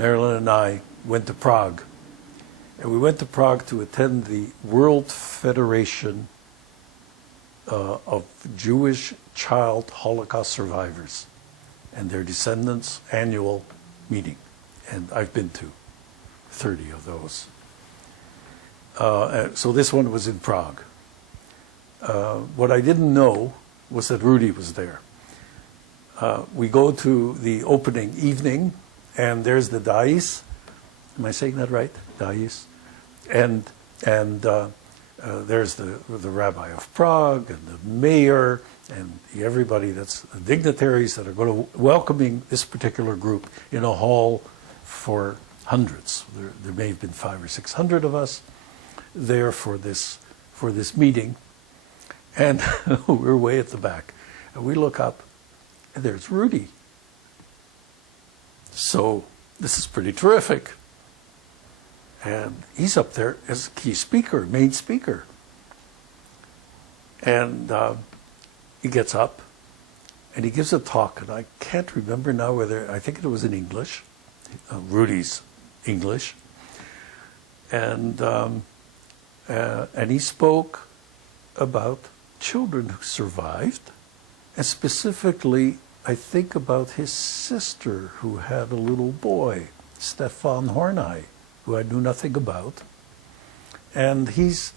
Marilyn and I went to Prague. And we went to Prague to attend the World Federation of Jewish Child Holocaust Survivors and their descendants annual meeting. And I've been to 30 of those. So this one was in Prague. What I didn't know was that Rudy was there. We go to the opening evening, and there's the dais. Am I saying that right? Dais. And there's the rabbi of Prague and the mayor and everybody that's the dignitaries that are going to welcoming this particular group in a hall for hundreds. There may have been 500 or 600 of us there for this meeting, and we're way at the back, and we look up, and there's Rudy. So this is pretty terrific. And he's up there as a key speaker, main speaker. And he gets up and he gives a talk, and I can't remember now whether, I think it was in English, Rudy's English. And he spoke about children who survived, and specifically, I think about his sister who had a little boy, Stefan Horney, who I knew nothing about. And he's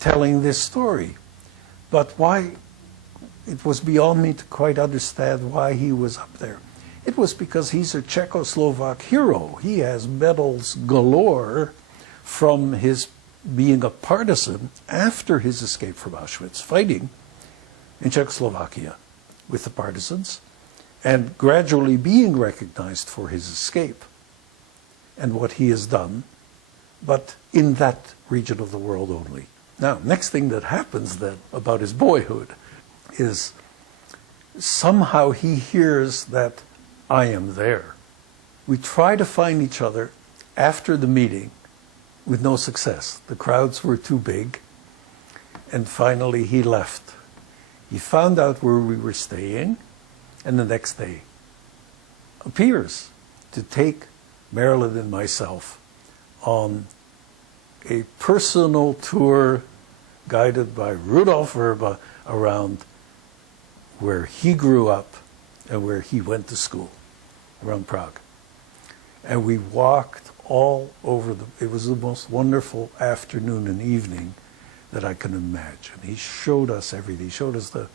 telling this story. But why, it was beyond me to quite understand why he was up there. It was because he's a Czechoslovak hero. He has medals galore from his being a partisan after his escape from Auschwitz, fighting in Czechoslovakia with the partisans, and gradually being recognized for his escape and what he has done, but in that region of the world only. Now, next thing that happens then about his boyhood is somehow he hears that I am there. We try to find each other after the meeting with no success. The crowds were too big, and finally he left. He found out where we were staying, and the next day appears to take Marilyn and myself on a personal tour guided by Rudolf Vrba around where he grew up and where he went to school, around Prague. And we walked all over it was the most wonderful afternoon and evening that I can imagine. He showed us everything. He showed us the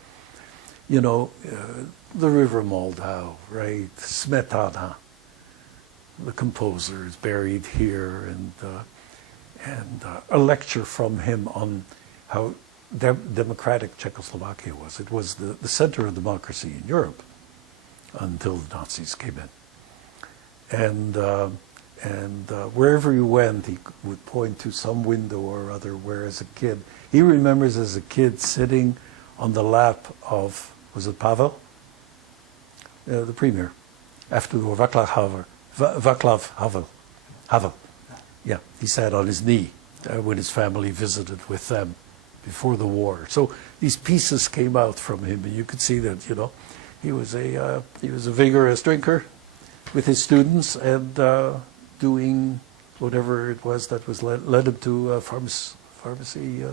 River Moldau, right? Smetana, the composer, is buried here, and a lecture from him on how democratic Czechoslovakia was. It was the center of democracy in Europe until the Nazis came in. And wherever he went, he would point to some window or other where, as a kid, he remembers as a kid sitting on the lap of, was it Pavel? The premier, after the war, Václav Havel. Yeah, he sat on his knee when his family visited with them before the war. So these pieces came out from him, and you could see that, he was a vigorous drinker with his students, and doing whatever it was that was led him to pharmacy